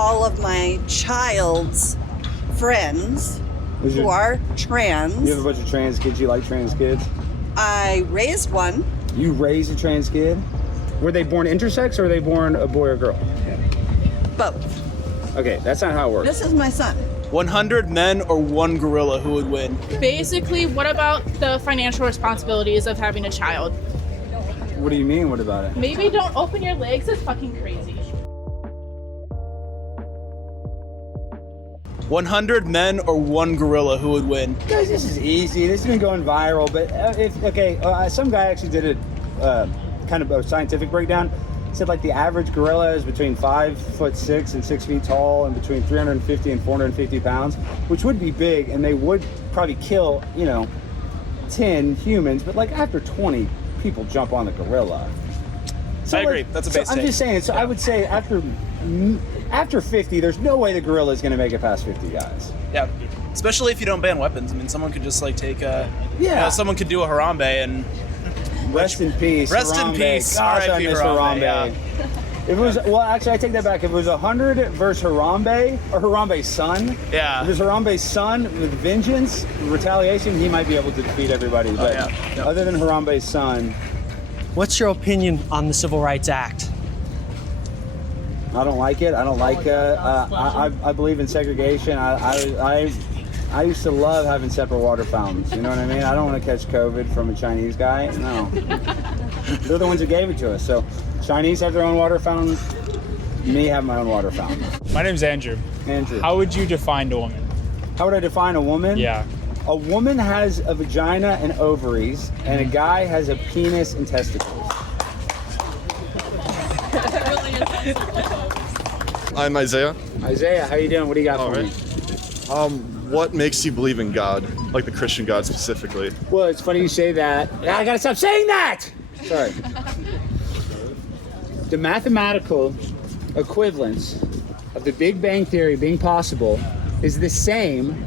all of my child's friends who are trans. You have a bunch of trans kids. You like trans kids? I raised one. You raised a trans kid? Were they born intersex or were they born a boy or girl? Both. Okay, that's not how it works. This is my son. 100 men or one gorilla, who would win? Basically, what about the financial responsibilities of having a child? What do you mean, what about it? Maybe don't open your legs. It's fucking crazy. 100 men or one gorilla, who would win? Guys, this is easy. This has been going viral, but some guy actually did a kind of a scientific breakdown. He said like the average gorilla is between 5'6" and 6 feet tall, and between 350 and 450 pounds, which would be big, and they would probably kill 10 humans, but like after 20, people jump on the gorilla. So I agree. That's a base I'm take. just saying. So yeah. I would say after 50, there's no way the gorilla is going to make it past 50 guys. Yeah, especially if you don't ban weapons. I mean, someone could just like take a someone could do a Harambe and rest in peace. Rest Harambe. in peace. Gosh, I R.I.P. miss Harambe. Harambe. Yeah. If it was, well, actually, I take that back. If it was 100 versus Harambe, or Harambe's son, Yeah. if it was Harambe's son with vengeance, retaliation, he might be able to defeat everybody. But other than Harambe's son, what's your opinion on the Civil Rights Act? I don't like it. I don't like. I believe in segregation. I used to love having separate water fountains. You know what I mean? I don't want to catch COVID from a Chinese guy. No. They're the ones that gave it to us. So Chinese have their own water fountain. Me have my own water fountain. My name's Andrew. Andrew. How would you define a woman? How would I define a woman? Yeah. A woman has a vagina and ovaries, and a guy has a penis and testicles. I'm Isaiah. Isaiah, how you doing? What do you got for me? What makes you believe in God, like the Christian God specifically? Well, it's funny you say that. I gotta stop saying that! Sorry. The mathematical equivalence of the Big Bang Theory being possible is the same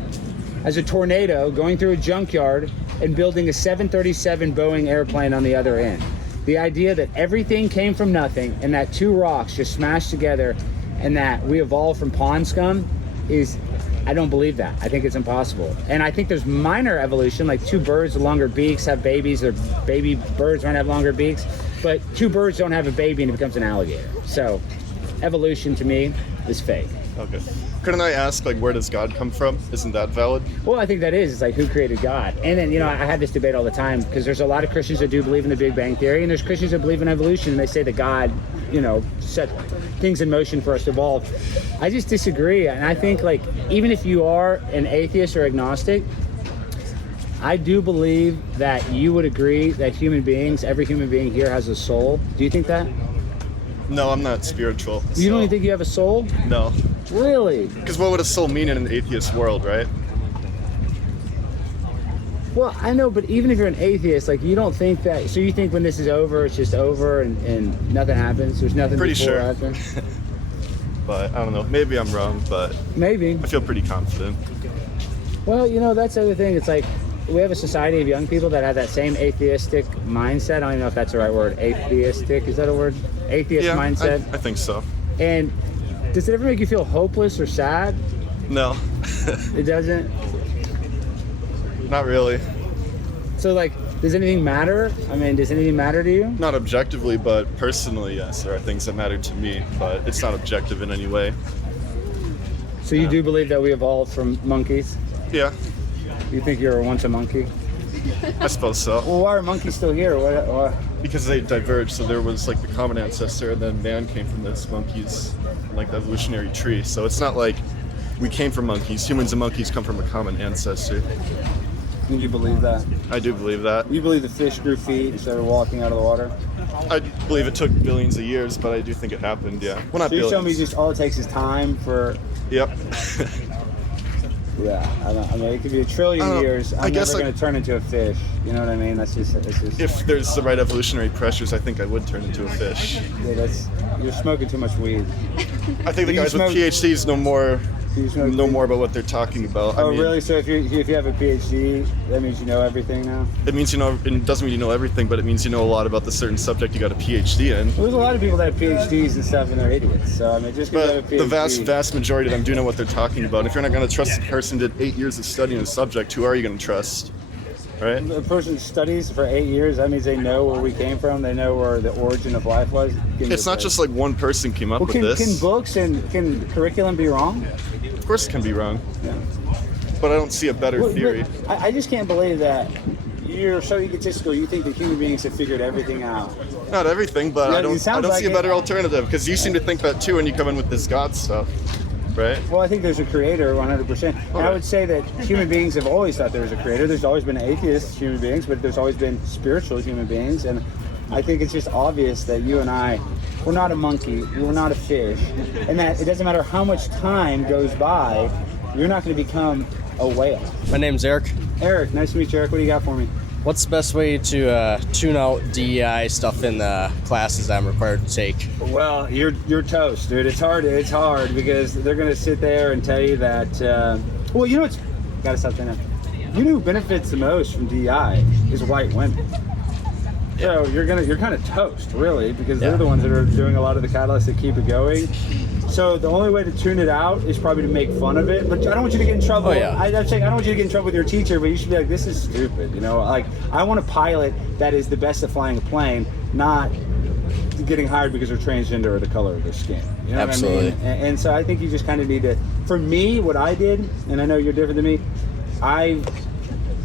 as a tornado going through a junkyard and building a 737 Boeing airplane on the other end. The idea that everything came from nothing and that two rocks just smashed together and that we evolved from pond scum is, I don't believe that. I think it's impossible. And I think there's minor evolution, like two birds with longer beaks have babies, or baby birds don't have longer beaks, but two birds don't have a baby and it becomes an alligator. So evolution to me is fake. Okay. Couldn't I ask, like, where does God come from? Isn't that valid? Well, I think that is. It's like, who created God? And then, I had this debate all the time because there's a lot of Christians that do believe in the Big Bang Theory, and there's Christians that believe in evolution, and they say that God, set things in motion for us to evolve. I just disagree, and I think, like, even if you are an atheist or agnostic, I do believe that you would agree that every human being here has a soul. Do you think that? No, I'm not spiritual. You don't even think you have a soul? No. Really? Because what would a soul mean in an atheist world, right? Well, I know, but even if you're an atheist, like, you don't think that, so you think when this is over, it's just over and nothing happens? There's nothing Pretty before or sure. after? But I don't know. Maybe I'm wrong, but Maybe. I feel pretty confident. Well, that's the other thing. It's like, we have a society of young people that have that same atheistic mindset. I don't even know if that's the right word. Atheistic, is that a word? Atheist mindset. I think so. And does it ever make you feel hopeless or sad? No. It doesn't? Not really. So, like, does anything matter? I mean, does anything matter to you? Not objectively, but personally, yes. There are things that matter to me, but it's not objective in any way. So you do believe that we evolved from monkeys? Yeah. You think you were once a monkey? I suppose so. Well, why are monkeys still here? What? Because they diverged, so there was like the common ancestor, and then man came from this monkeys, like the evolutionary tree. So it's not like we came from monkeys. Humans and monkeys come from a common ancestor. Do you believe that? I do believe that. You believe the fish grew feet and started walking out of the water? I believe it took billions of years, but I do think it happened, yeah. Well, not so you're billions. telling me just all it takes is time for... Yep. Yeah, I mean, it could be a trillion years. I'm never going to turn into a fish. You know what I mean? It's just... If there's the right evolutionary pressures, I think I would turn into a fish. Yeah, you're smoking too much weed. I think the guys with PhDs know more You just know more about what they're talking about. Oh, I mean, really? So if you have a PhD, that means you know everything now? It means you know. It doesn't mean you know everything, but it means you know a lot about the certain subject you got a PhD in. Well, there's a lot of people that have PhDs and stuff, and they're idiots. So I mean, just because you have a PhD. The vast majority of them do know what they're talking about. If you're not going to trust a person who did 8 years of studying a subject, who are you going to trust? Right? A person studies for 8 years, that means they know where we came from, they know where the origin of life was. It's not just like one person came up with this. Can books and can curriculum be wrong? Of course it can be wrong. Yeah. But I don't see a better theory. I just can't believe that you're so egotistical. You think that human beings have figured everything out. Not everything, but Yeah, I don't see a better alternative, because you seem to think that too when you come in with this God stuff. Right? Well, I think there's a creator 100%. And I would say that human beings have always thought there was a creator. There's always been atheist human beings, but there's always been spiritual human beings. And I think it's just obvious that you and I, we're not a monkey, we're not a fish. And that it doesn't matter how much time goes by, you're not going to become a whale. My name's Eric. Eric, nice to meet you, Eric. What do you got for me? What's the best way to tune out DEI stuff in the classes I'm required to take? Well, you're toast, dude. It's hard because they're gonna sit there and tell you that. Well, you know what's gotta stop saying that. You know who benefits the most from DEI is white women. So you're kind of toast, really, because they're the ones that are doing a lot of the catalysts that keep it going. So the only way to tune it out is probably to make fun of it. But I don't want you to get in trouble. Oh, yeah. I'm saying I don't want you to get in trouble with your teacher, but you should be like, this is stupid. You know, like I want a pilot that is the best at flying a plane, not getting hired because they're transgender or the color of their skin. You know Absolutely. what I mean? And so I think you just kind of need to. For me, what I did, and I know you're different than me, I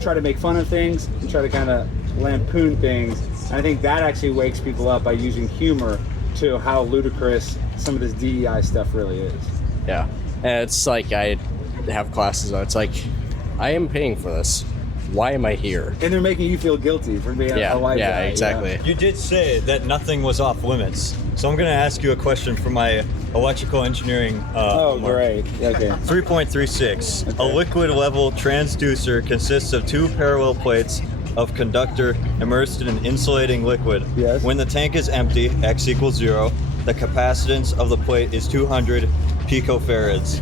try to make fun of things and try to kind of lampoon things. And I think that actually wakes people up by using humor to how ludicrous some of this DEI stuff really is. Yeah. And it's like I have classes, it's like, I am paying for this. Why am I here? And they're making you feel guilty for being a white guy. Yeah, exactly. You did say that nothing was off limits. So I'm going to ask you a question for my electrical engineering. Great. Okay. 3.36. Okay. A liquid level transducer consists of two parallel plates of conductor immersed in an insulating liquid. Yes. When the tank is empty, X equals 0, the capacitance of the plate is 200 picofarads.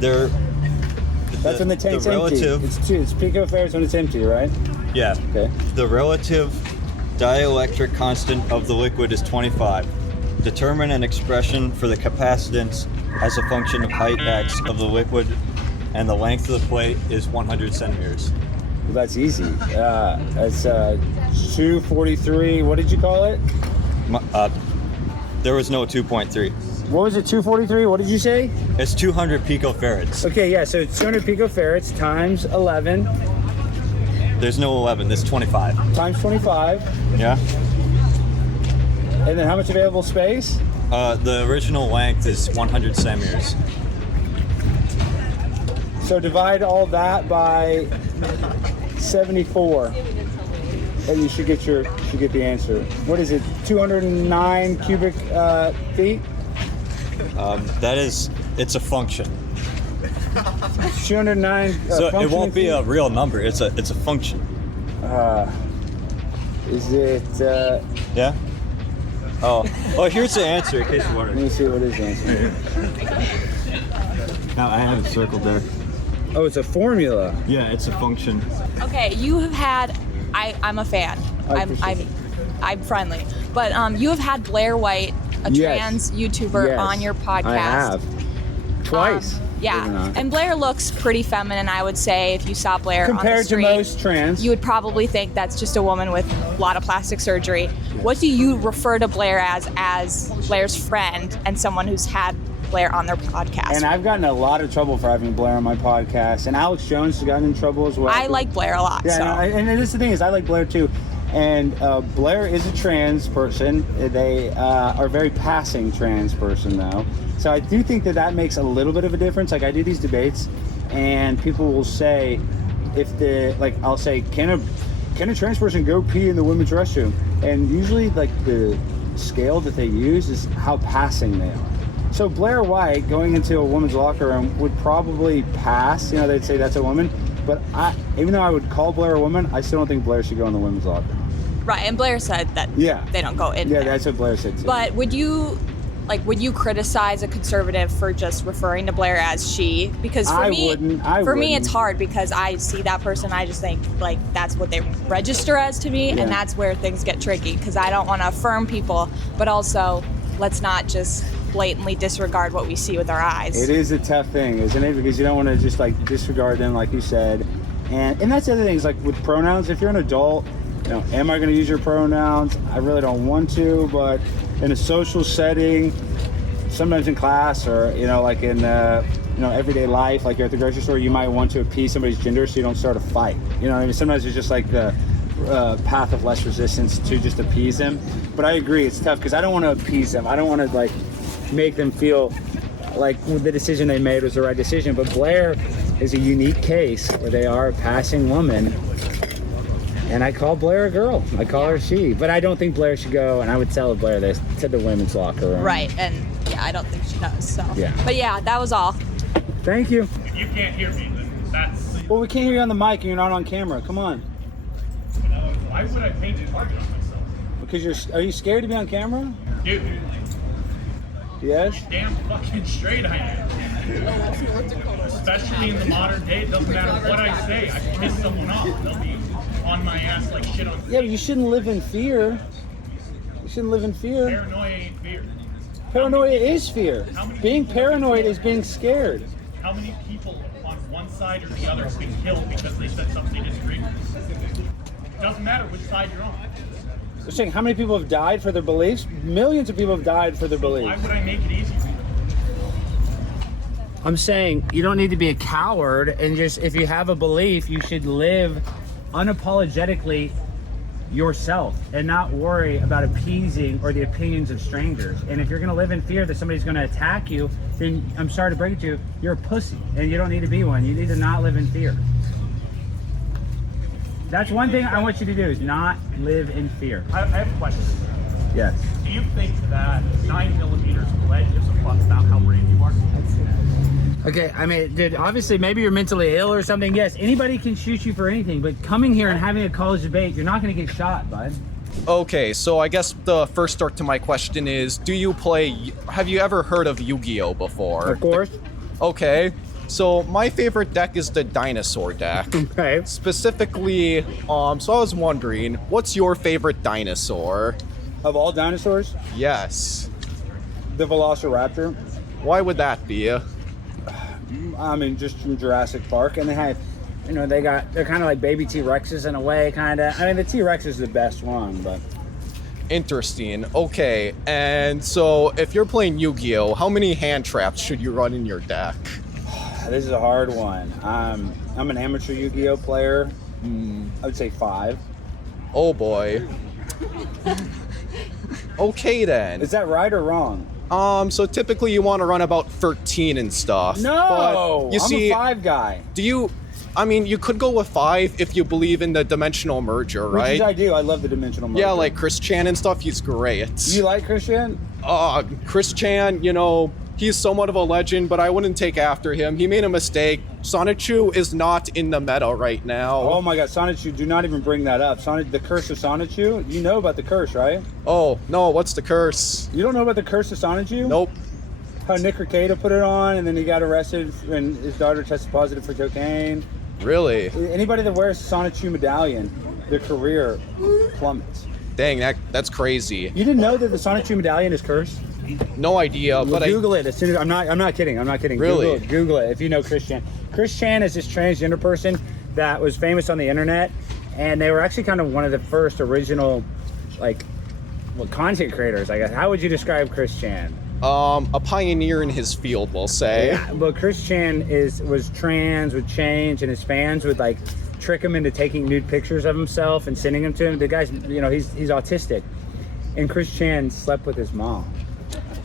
That's when the tank's empty. It's picofarads when it's empty, right? Yeah. Okay. The relative dielectric constant of the liquid is 25. Determine an expression for the capacitance as a function of height X of the liquid, and the length of the plate is 100 centimeters. Well, that's easy. That's 243. What did you call it? There was no 2.3. What was it? 243. What did you say? It's 200 picofarads. Okay, yeah. So it's 200 picofarads times 11 There's no 11. There's 25. times 25. Yeah. And then how much available space? The original length is 100 centimeters. So divide all that by 74, and you should get the answer. What is it? 209 cubic feet. It's a function. 209. So it won't be feet? a real number. It's a function. Is it? Yeah. Oh, here's the answer in case you're Let wondering. me see what is the answer. Now I have it circled there. Oh, it's a formula. Yeah, it's a function. Okay, you have had. I'm a fan. I'm friendly, but you have had Blaire White, a trans YouTuber, on your podcast. I have. Twice. Yeah, and Blaire looks pretty feminine, I would say. If you saw Blaire on the Compared to street, most trans, you would probably think that's just a woman with a lot of plastic surgery. What do you refer to Blaire as Blaire's friend and someone who's had Blaire on their podcast? And I've gotten a lot of trouble for having Blaire on my podcast, and Alex Jones has gotten in trouble as well. I like Blaire a lot. Yeah, so. and this is the thing is I like Blaire too. And Blaire is a trans person. They are very passing trans person though. So I do think that makes a little bit of a difference. Like I do these debates, and people will say, I'll say, can a trans person go pee in the women's restroom? And usually like the scale that they use is how passing they are. So Blaire White going into a woman's locker room would probably pass. You know, they'd say that's a woman. But even though I would call Blaire a woman, I still don't think Blaire should go in the women's locker room. Right, and Blaire said that they don't go in there. Yeah, that's what Blaire said too. But would you like, would you criticize a conservative for just referring to Blaire as she? Because for me, it's hard because I see that person, I just think, like, that's what they register as to me, and that's where things get tricky, because I don't want to affirm people, but also let's not just blatantly disregard what we see with our eyes. It is a tough thing, isn't it? Because you don't want to just, like, disregard them, like you said. And that's the other thing, is like with pronouns, if you're an adult, you know, am I going to use your pronouns? I really don't want to, but in a social setting, sometimes in class or, you know, like in, you know, everyday life, like you're at the grocery store, you might want to appease somebody's gender so you don't start a fight. You know what I mean? Sometimes it's just like the path of less resistance to just appease them. But I agree, it's tough because I don't want to appease them. I don't want to, like, make them feel like the decision they made was the right decision. But Blaire is a unique case where they are a passing woman. And I call Blaire a girl. I call her she. But I don't think Blaire should go, and I would tell Blaire this, to the women's locker room. Right, and yeah, I don't think she does, so. Yeah. But yeah, that was all. Thank you. If you can't hear me, then that's... Well, we can't hear you on the mic and you're not on camera. Come on. Why would I paint a target on myself? Because are you scared to be on camera? Dude, Yes? damn fucking straight I am. Especially in the modern day, it doesn't matter what I say, I can piss someone off. They'll be on my ass like shit on Yeah, but you shouldn't live in fear. You shouldn't live in fear. Paranoia ain't fear. Paranoia is fear. Being paranoid is being scared. How many people on one side or the other have been killed because they said something they disagreed with? Doesn't matter which side you're on. They're saying how many people have died for their beliefs? Millions of people have died for their beliefs. Why would I make it easy for you? I'm saying you don't need to be a coward, and just if you have a belief, you should live unapologetically yourself and not worry about appeasing or the opinions of strangers. And if you're going to live in fear that somebody's going to attack you, then I'm sorry to break it to you, you're a pussy and you don't need to be one. You need to not live in fear. That's one thing I want you to do, is not live in fear. I have a question. Yes. Do you think that 9mm lead gives a fuck about how brave you are? Okay, I mean, dude, obviously maybe you're mentally ill or something. Yes, anybody can shoot you for anything, but coming here and having a college debate, you're not going to get shot, bud. Okay, so I guess the first start to my question is, have you ever heard of Yu-Gi-Oh before? Of course. Okay, so my favorite deck is the Dinosaur deck. Okay. Specifically, so I was wondering, what's your favorite dinosaur? Of all dinosaurs? Yes. The Velociraptor. Why would that be? I mean, just from Jurassic Park, and they have, you know, they're kind of like baby T-Rexes in a way, kind of. I mean, the T-Rex is the best one, but. Interesting. Okay, and so if you're playing Yu-Gi-Oh, how many hand traps should you run in your deck? This is a hard one. I'm an amateur Yu-Gi-Oh player. I would say 5. Oh boy. Okay then. Is that right or wrong? So typically you want to run about 13 and stuff. No, but you see, I'm a 5 guy. You could go with 5 if you believe in the dimensional merger, right? Which I do. I love the dimensional merger. Yeah, like Chris Chan and stuff, he's great. You like Chris Chan? Chris Chan, you know, he's somewhat of a legend, but I wouldn't take after him. He made a mistake. Sonichu is not in the meta right now. Oh my god, Sonichu, do not even bring that up. The curse of Sonichu? You know about the curse, right? Oh, no, what's the curse? You don't know about the curse of Sonichu? Nope. How Nick Rekieta put it on, and then he got arrested and his daughter tested positive for cocaine. Really? Anybody that wears a Sonichu medallion, their career plummets. Dang, that's crazy. You didn't know that the Sonichu medallion is cursed? No idea, but Google it as soon as I'm not kidding. Really? Google it if you know Chris Chan. Chris Chan is this transgender person that was famous on the internet, and they were actually kind of one of the first original, content creators, I guess. How would you describe Chris Chan? A pioneer in his field, we'll say. Yeah, but Chris Chan was trans, would change, and his fans would trick him into taking nude pictures of himself and sending them to him. The guy's, he's autistic, and Chris Chan slept with his mom.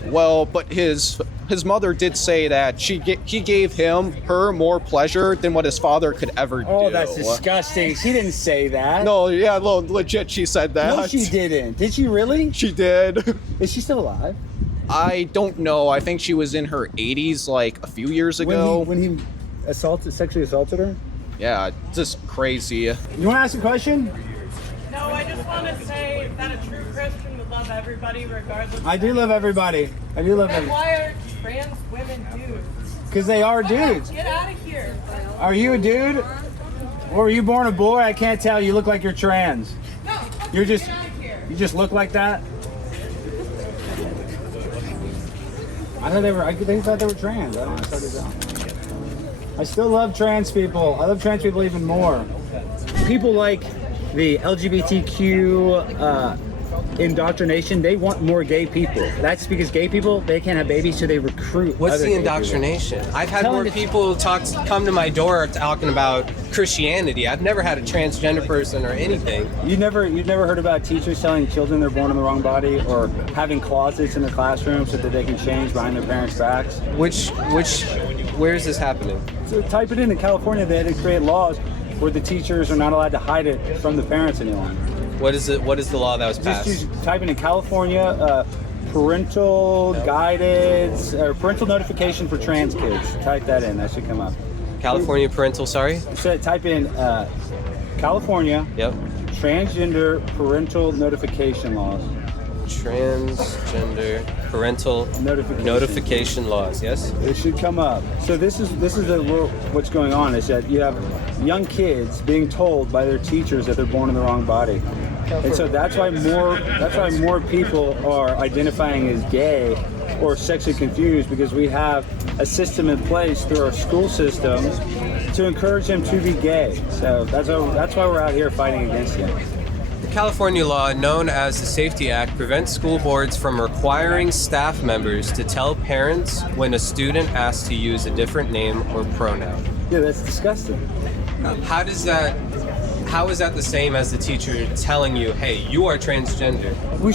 Well, but his mother did say that he gave her more pleasure than what his father could ever do. Oh, that's disgusting. She didn't say that. No, yeah, legit, she said that. No, she didn't. Did she really? She did. Is she still alive? I don't know. I think she was in her 80s, a few years ago. When he sexually assaulted her? Yeah, just crazy. You want to ask a question? No, I just want to say that a true Christian would love everybody regardless. I do love everybody. I do love everybody. Why are trans women dudes? Because they are dudes. Get out of here. Are you a dude? Or were you born a boy? I can't tell. You look like you're trans. No, You're just, get out of here. you just look like that? I thought they were trans. I don't know. I started down. I still love trans people. I love trans people even more. People like the LGBTQ indoctrination, they want more gay people. That's because gay people, they can't have babies, so they recruit. What's other the gay indoctrination? people. I've had more people come to my door talking about Christianity. I've never had a transgender person or anything. You've never heard about teachers telling children they're born in the wrong body, or having closets in the classroom so that they can change behind their parents' backs? Where is this happening? So type it in California. They had to create laws where the teachers are not allowed to hide it from the parents anymore. What is the law that was passed? Just type in California parental guidance or parental notification for trans kids. Type that in. That should come up. California parental, sorry? So type in California. Yep. Transgender parental notification laws. Transgender parental notification laws. Yes. It should come up. So this is what's going on is that you have young kids being told by their teachers that they're born in the wrong body, and so that's why more people are identifying as gay or sexually confused, because we have a system in place through our school systems to encourage them to be gay. So that's why we're out here fighting against it. The California law, known as the Safety Act, prevents school boards from requiring staff members to tell parents when a student asks to use a different name or pronoun. Yeah, that's disgusting. How is that the same as the teacher telling you, hey, you are transgender? We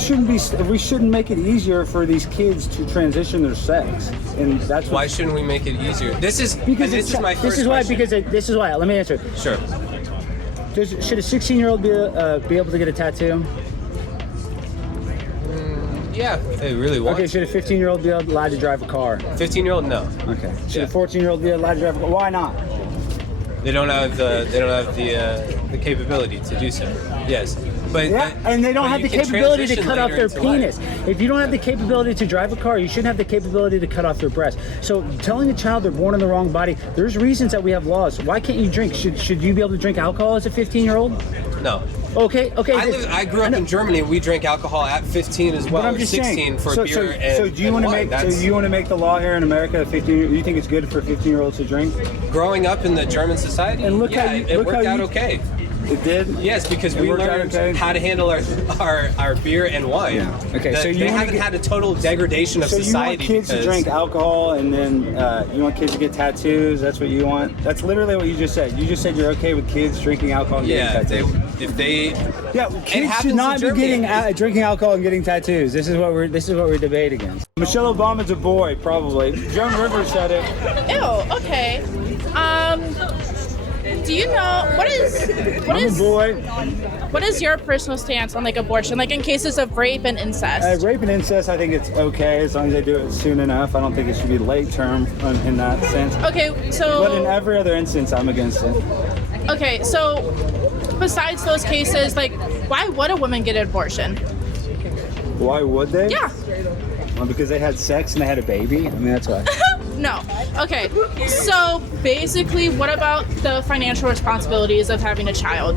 shouldn't make it easier for these kids to transition their sex, and that's why shouldn't we make it easier? This is my first question. This is why. Let me answer. Sure. Should a 16-year-old be able to get a tattoo? Yeah, if they really want. Okay, should a 15-year-old be allowed to drive a car? 15-year-old, no. Okay. Should a 14-year-old be allowed to drive a car? Why not? They don't have the capability to do so. Yes. But and they don't have the capability to cut off their penis. If you don't have the capability to drive a car, you shouldn't have the capability to cut off their breast. So telling a child they're born in the wrong body, there's reasons that we have laws. Why can't you drink? Should you be able to drink alcohol as a 15-year-old? No. Okay. I grew up in Germany. We drank alcohol at 15 as well. But I'm just 16 saying, for beer and So do you want to wine. make the law here in America 15? You think it's good for 15-year-olds to drink? Growing up in the German society, it worked out okay. It did? Yes, because we learned how to handle our beer and wine. Yeah. Okay, so they haven't had a total degradation of society. So you want kids to drink alcohol, and then you want kids to get tattoos? That's what you want? That's literally what you just said. You just said you're okay with kids drinking alcohol and getting tattoos. Kids should not be drinking alcohol and getting tattoos. This is what we're debating against. Michelle Obama's a boy, probably. Joan Rivers said it. Ew. Okay. Do you know what is your personal stance on abortion, in cases of rape and incest? Rape and incest, I think it's okay as long as they do it soon enough. I don't think it should be late term in that sense. Okay, so. But in every other instance, I'm against it. Okay, so besides those cases, why would a woman get an abortion? Why would they? Yeah. Well, because they had sex and they had a baby. I mean, that's why. No. Okay. So basically, what about the financial responsibilities of having a child?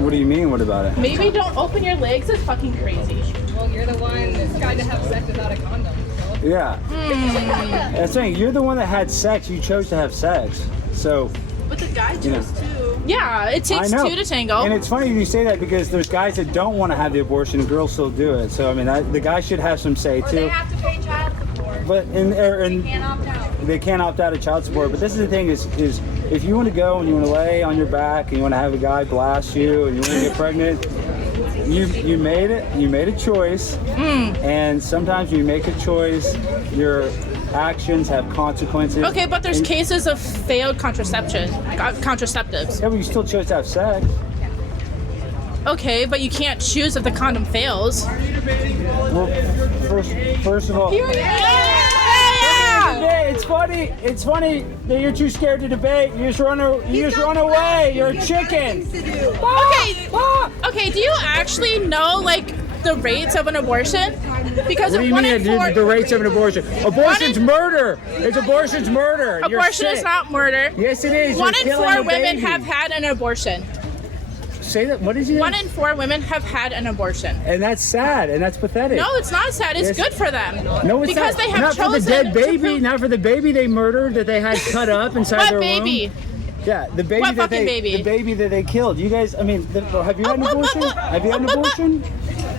What do you mean? What about it? Maybe don't open your legs. It's fucking crazy. Well, you're the one that's tried to have sex without a condom. So. Yeah. That's saying you're the one that had sex. You chose to have sex. So. But the guy chose to. Yeah, it takes two to tango. And it's funny you say that because there's guys that don't want to have the abortion, girls still do it. So I mean, the guy should have some say too. They have to pay child support. But they can't opt out of child support. But this is the thing: is if you want to go and you want to lay on your back and you want to have a guy blast you and you want to get pregnant, you made it. You made a choice. And sometimes when you make a choice, your actions have consequences. Okay, but there's cases of failed contraceptives. Yeah, but you still chose to have sex. Okay, but you can't choose if the condom fails. Well, first of all, Yeah! it's it's funny. It's funny that you're too scared to debate. You just run away. You're a chicken. Okay, do you actually know like the rates of an abortion? Because what do you mean the rates of an abortion? Abortion's murder. Abortion's murder. Abortion is not murder. Yes, it is. 1 in 4 women have had an abortion. Say that. What did you? 1 in 4 women have had an abortion. And that's sad, and that's pathetic. No, it's not sad. It's good for them. No, it's because not. They have not chosen for the dead baby. Not for the baby they murdered that they had cut up inside their baby? womb. Yeah, the baby What that fucking baby? The baby that they killed. You guys, I mean, have you had an abortion? Have you had an abortion?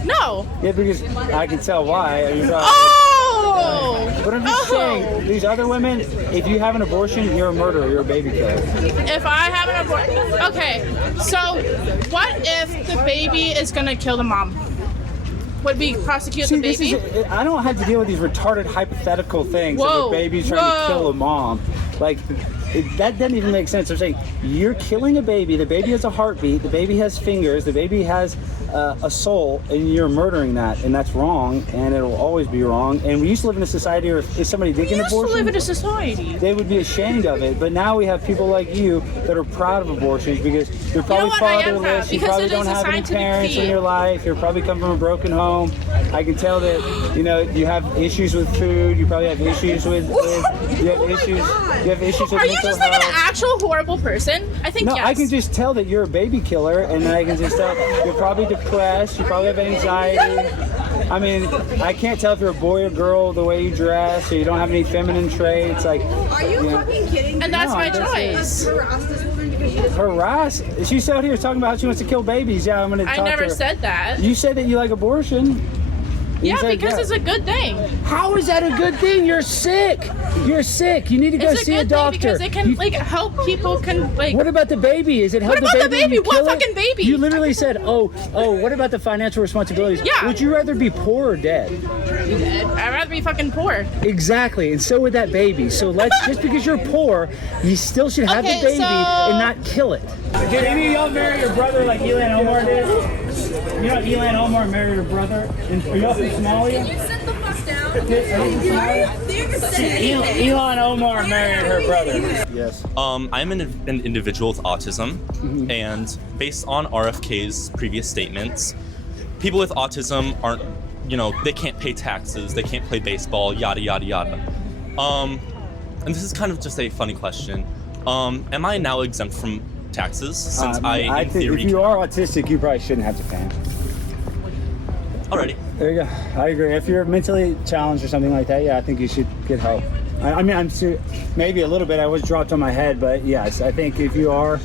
No. Yeah, because I can tell why. But I'm just saying, these other women, if you have an abortion, you're a murderer. You're a baby killer. If I have an abortion, okay. So, what if the baby is gonna kill the mom? Would we prosecute the baby? I don't have to deal with these retarded hypothetical things of a baby trying to kill a mom. Like, that doesn't even make sense. They're saying, you're killing a baby, the baby has a heartbeat, the baby has fingers, the baby has a soul, and you're murdering that, and that's wrong, and it'll always be wrong. And we used to live in a society where if somebody did get an abortion, we used to live in a society. They would be ashamed of it. But now we have people like you that are proud of abortions because you're probably fatherless, you probably don't have any parents in your life, you're probably come from a broken home. I can tell that, you have issues with food, you probably have issues with you have issues with Are you just like an actual horrible person? I think no, yes. I can just tell that you're a baby killer, and then I can just tell you're probably depressed, you probably have anxiety. I mean, I can't tell if you're a boy or girl the way you dress, or you don't have any feminine traits. Like, are you fucking kidding me? And that's my choice. Harass? She's out here talking about how she wants to kill babies. Yeah, I'm gonna talk to her. I never said that. You said that you like abortion. Yeah, because it's a good thing. How is that a good thing? You're sick. You're sick. You need to go see a doctor. Because it can help people What about the baby? Is it help What about the baby? What fucking baby? You literally said, oh, what about the financial responsibilities? Yeah. Would you rather be poor or dead? I'd rather be fucking poor. Exactly, and so would that baby. So just because you're poor, you still should have the baby and not kill it. Did any of y'all marry your brother like Ilhan Omar did? You know Ilhan Omar married her brother? Are y'all from Somalia? Can you sit the fuck down? Ilhan Omar married her brother. Yes. I'm an individual with autism, and based on RFK's previous statements, people with autism aren't, they can't pay taxes, they can't play baseball, yada, yada, yada. And this is kind of just a funny question. Am I now exempt from taxes since I think if you are autistic, you probably shouldn't have to pay. Alrighty. There you go. I agree. If you're mentally challenged or something like that, yeah, I think you should get help. I'm maybe a little bit. I was dropped on my head, but yes, I think if you are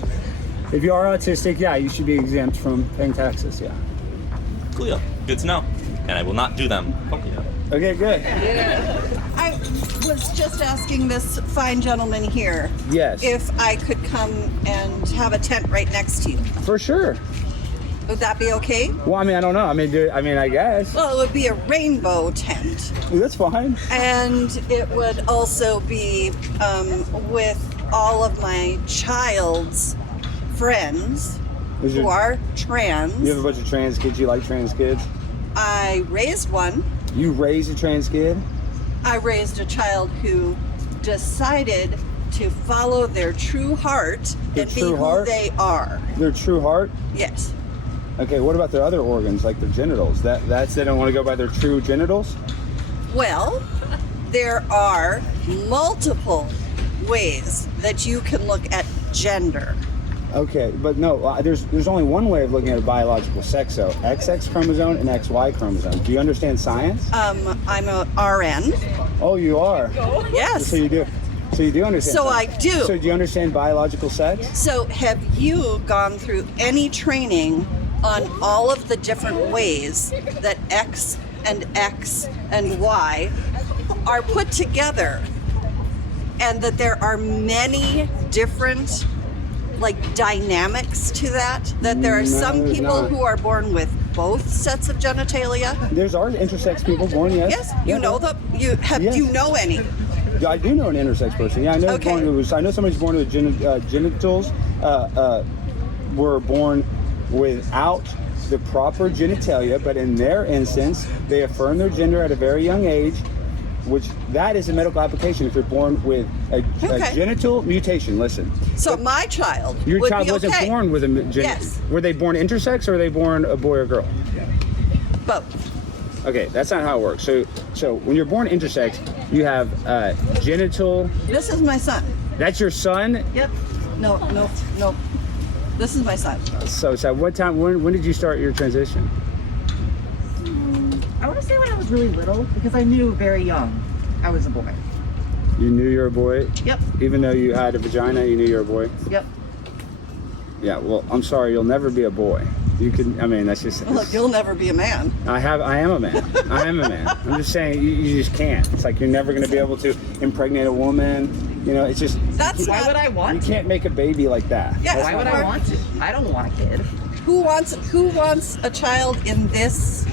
autistic, yeah, you should be exempt from paying taxes. Yeah. Cool. Good to know. And I will not do them. Okay, good. I was just asking this fine gentleman here. Yes. If I could come and have a tent right next to you. For sure. Would that be okay? Well, I don't know. I guess. Well, it would be a rainbow tent. Well, that's fine. And it would also be with all of my child's friends who are trans. You have a bunch of trans kids. You like trans kids? I raised one. You raised a trans kid? I raised a child who decided to follow their true heart and be who they are. Their true heart? Yes. Okay, what about their other organs, like their genitals? That's they don't want to go by their true genitals? Well, there are multiple ways that you can look at gender. Okay, but no, there's only one way of looking at a biological sex, though. XX chromosome and XY chromosome. Do you understand science? I'm a RN. Oh, you are? Yes. So you do. So you do understand. So science. I do. So do you understand biological sex? So have you gone through any training on all of the different ways that X and Y are put together, and that there are many different dynamics to that there are some people who are born with both sets of genitalia? There's intersex people born, yes. Yes, you know them. Do you know any? I do know an intersex person. Yeah, I know. Okay. I know somebody's born with genitals. Were born without the proper genitalia, but in their instance, they affirm their gender at a very young age, which that is a medical application if you're born with a genital mutation. Listen. So my child Your would child be wasn't okay. born with a genital. Yes. Were they born intersex or were they born a boy or girl? Both. Okay, that's not how it works. So when you're born intersex, you have genital. This is my son. That's your son? Yep. No. This is my son. So what time? When did you start your transition? I want to say when I was really little, because I knew very young I was a boy. You knew you were a boy? Yep. Even though you had a vagina, you knew you were a boy? Yep. Yeah, well, I'm sorry, you'll never be a boy. You can, I mean, that's just... Look, you'll never be a man. I am a man. I am a man. I'm just saying, you just can't. It's like you're never going to be able to impregnate a woman. You know, it's just... Why would I want You can't make a baby like that. Yeah, Why would I want to? I don't want a kid. Who wants a child in this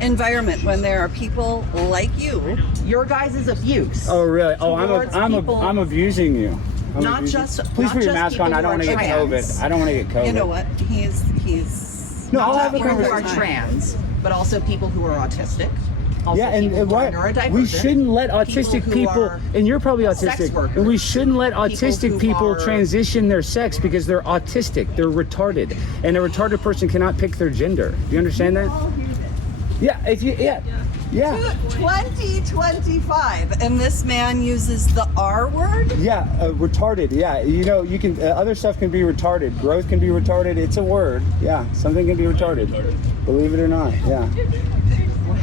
environment when there are people like you? Your guys' abuse. Oh, really? Oh, towards people- I'm abusing you. Not just- Please not put your just mask on. people I don't want to who get are COVID. trans. I don't want to get COVID. You know what? He's No, I'll not have a people who are conversation. trans, but also people who are autistic. Also Yeah, and people who are what? neurodivergent, We shouldn't let autistic who people, are and you're probably sex autistic, workers, and we shouldn't let autistic who people are- transition their sex because they're autistic, they're retarded, and a retarded person cannot pick their gender. Do you understand that? Yeah, yeah. 2025, and this man uses the R word? Yeah, retarded. Yeah, you know, you can. Other stuff can be retarded. Growth can be retarded. It's a word. Yeah, something can be retarded. Believe it or not. Yeah.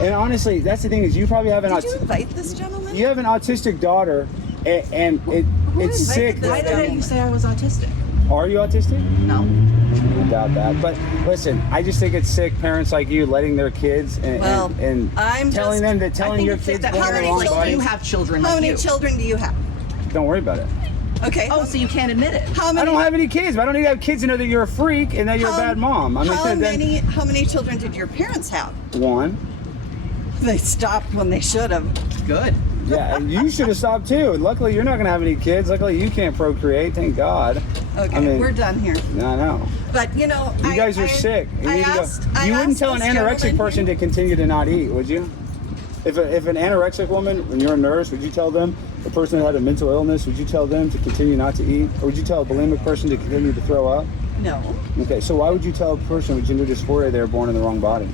And honestly, that's the thing is, you probably have an. Did you invite this gentleman? You have an autistic daughter, and it's sick. Why did you say I was autistic? Are you autistic? No. I doubt that. But listen, I just think it's sick. Parents like you letting their kids and telling them that telling your kids that born how in the many wrong children body. you have children? How like many you? children do you have? Don't worry about it. Okay. Oh, so you can't admit it? How many? I don't have any kids, but I don't need to have kids to know that you're a freak and that you're a bad mom. I mean, how many children did your parents have? One. They stopped when they should have. Good. Yeah, and you should have stopped too. Luckily, you're not going to have any kids. Luckily, you can't procreate. Thank God. Okay, I mean, we're done here. I know. But you know, You guys are sick. You need to go. You wouldn't tell an anorexic person to continue to not eat, would you? If an anorexic woman, when you're a nurse, would you tell them, a person that had a mental illness, would you tell them to continue not to eat? Or would you tell a bulimic person to continue to throw up? No. Okay, so why would you tell a person with gender dysphoria they're born in the wrong body?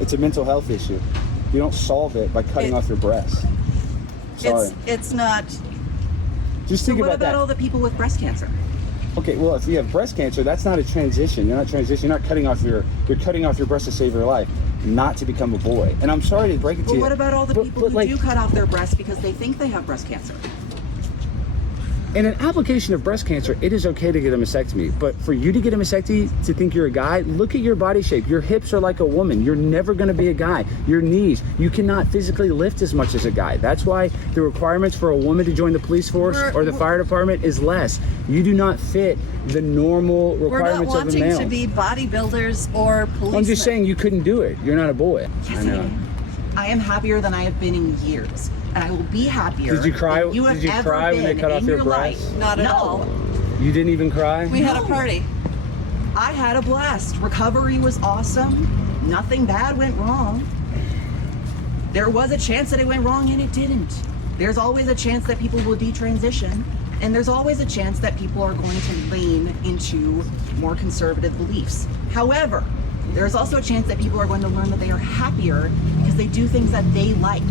It's a mental health issue. You don't solve it by cutting off your breasts. Sorry. It's not. Just think What about about that. all the people with breast cancer? Okay, well, if you have breast cancer, that's not a transition. You're not transitioning. You're not cutting off you're cutting off your breast to save your life, not to become a boy. And I'm sorry to break it to But you. what about all the people who do cut off their breasts because they think they have breast cancer? In an application of breast cancer, it is okay to get a mastectomy. But for you to get a mastectomy to think you're a guy, look at your body shape. Your hips are like a woman. You're never going to be a guy. Your knees, you cannot physically lift as much as a guy. That's why the requirements for a woman to join the police force or the fire department is less. You do not fit the normal We're not requirements of a wanting male. to be bodybuilders or policemen. I'm just saying you couldn't do it. You're not a boy. Yes, I know. I am happier than I have been in years, and I will be happier. Did you cry? than you have Did you ever cry when they been cut off in your life. breasts? Not at all. You didn't even cry? We had a party. I had a blast. Recovery was awesome. Nothing bad went wrong. There was a chance that it went wrong, and it didn't. There's always a chance that people will detransition, and there's always a chance that people are going to lean into more conservative beliefs. However, there's also a chance that people are going to learn that they are happier because they do things that they like.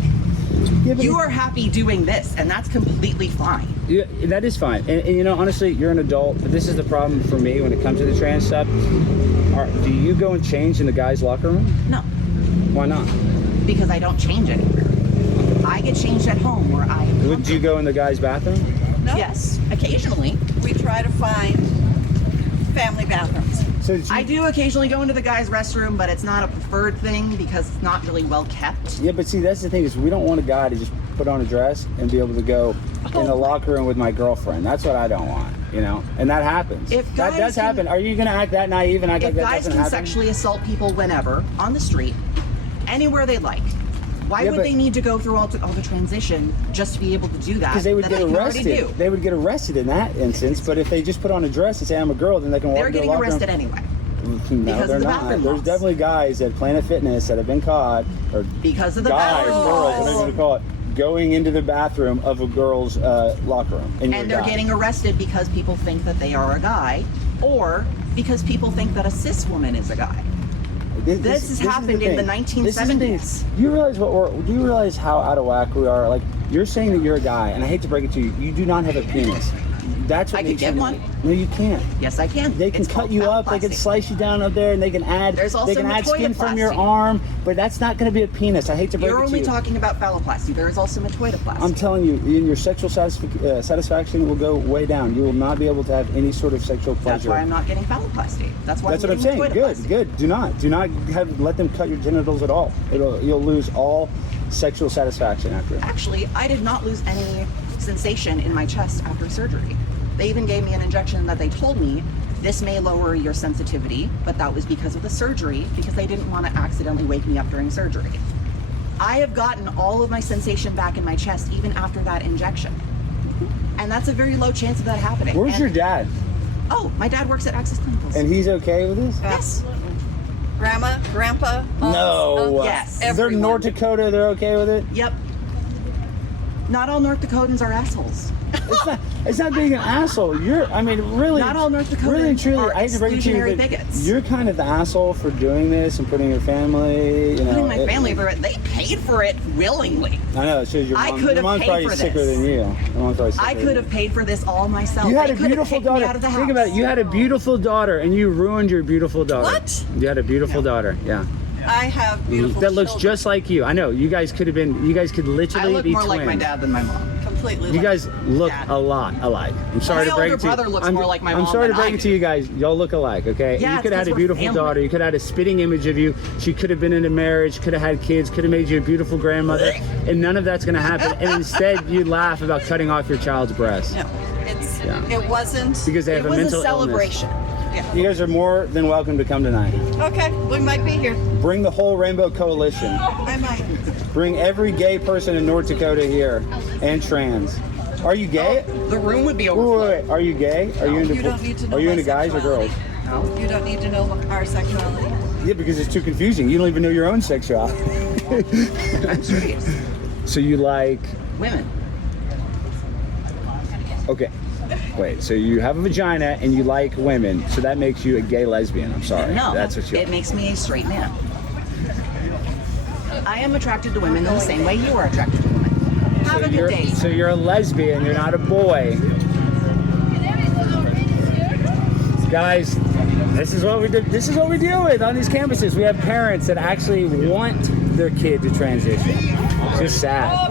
You are happy doing this, and that's completely fine. Yeah, that is fine. And you know, honestly, you're an adult, but this is the problem for me when it comes to the trans stuff. Do you go and change in the guys' locker room? No. Why not? Because I don't change anywhere. I get changed at home where I am. Would you go in the guys' bathroom? No. Yes, occasionally. We try to find family bathrooms. So I do occasionally go into the guys' restroom, but it's not a preferred thing because it's not really well kept. Yeah, but see, that's the thing is we don't want a guy to just put on a dress and be able to go in the locker room with my girlfriend. That's what I don't want, you know? And that happens. If That guys does can- happen. Are you going to act that naive and act like If that guys doesn't can happen? sexually assault people whenever, on the street, anywhere they like, why Yeah, would but- they need to go through all the transition just to be able to do that? Because they would that get can already arrested. do? They would get arrested in that instance. But if they just put on a dress and say I'm a girl, then they can walk They're into the getting locker arrested room. anyway. No, Because they're of the not. bathroom There's laws. definitely guys at Planet Fitness that have been caught, or Because of the guys, bathroom girls, laws. whatever you call it, going into the bathroom of a girl's locker room. And they're getting arrested because people think that they are a guy, or because people think that a cis woman is a guy. This has happened in the 1970s. Do you realize do you realize how out of whack we are? Like, you're saying that you're a guy, and I hate to break it to you, you do not have a penis. That's what I could get one. No, you can't. Yes, I can. They can cut you up. They can slice you down up there, and they can add. There's also they can add skin from your metoidoplasty. arm, but that's not going to be a penis. I hate to break You're it to only you. talking about phalloplasty. There is also metoidoplasty. I'm telling you, your sexual satisfaction will go way down. You will not be able to have any sort of sexual pleasure. That's why I'm not getting phalloplasty. That's why That's what I'm saying. Good. Do not let them cut your genitals at all. You'll lose all sexual satisfaction after. Actually, I did not lose any sensation in my chest after surgery. They even gave me an injection that they told me this may lower your sensitivity, but that was because of the surgery, because they didn't want to accidentally wake me up during surgery. I have gotten all of my sensation back in my chest even after that injection. And that's a very low chance of that happening. Where's your dad? Oh, my dad works at Access Clinicals. And he's okay with this? Yes. Grandma, grandpa, No. Yes. They're Everyone. North Dakota. They're okay with it? Yep. Not all North Dakotans are assholes. It's not being an asshole. Really. Not all North Dakotans really and truly, are I hate to break it to you, exclusionary but bigots. you're kind of the asshole for doing this and putting your family, Putting my family through it. They paid for it willingly. I know, it shows your I mom. could Your have mom's paid probably for sicker this. than you. Your mom's probably sicker I than could you. have paid for this all myself. You had They a could have beautiful kicked me daughter. out of the Think about it. You had a beautiful daughter, and you ruined your beautiful daughter. What? You had a beautiful daughter. Yeah. I have beautiful That looks children. just like you. I know. You guys could literally I look be more twins. like my dad than my mom. Completely. You like guys look Dad. a lot alike. I'm sorry My to break older it to you. brother looks more like my I'm mom sorry to than I break it to do. you guys. Y'all look alike, okay? Yeah, You it's could have had 'cause a we're beautiful family. daughter. You could have had a spitting image of you. She could have been in a marriage, could have had kids, could have made you a beautiful grandmother, and none of that's going to happen. And instead, you laugh about cutting off your child's breast. No, it wasn't. Because they have it a was mental a celebration. illness. You guys are more than welcome to come tonight. Okay, we might be here. Bring the whole Rainbow Coalition. I might. Bring every gay person in North Dakota here, and trans. Are you gay? The room would be Wait. Are you gay? Are you into? You don't need to know Are you my into guys or girls? sexuality. No. You don't need to know our sexuality. Yeah, because it's too confusing. You don't even know your own sexuality. I'm serious. So you like Women. Okay. Wait, so you have a vagina and you like women, so that makes you a gay lesbian. I'm sorry. No, That's what you it makes me a straight man. I am attracted to women in the same way you are attracted to women. Have a good day. So you're a lesbian, you're not a boy. Guys, this is what we do. This is what we deal with on these campuses. We have parents that actually want their kid to transition. It's just sad.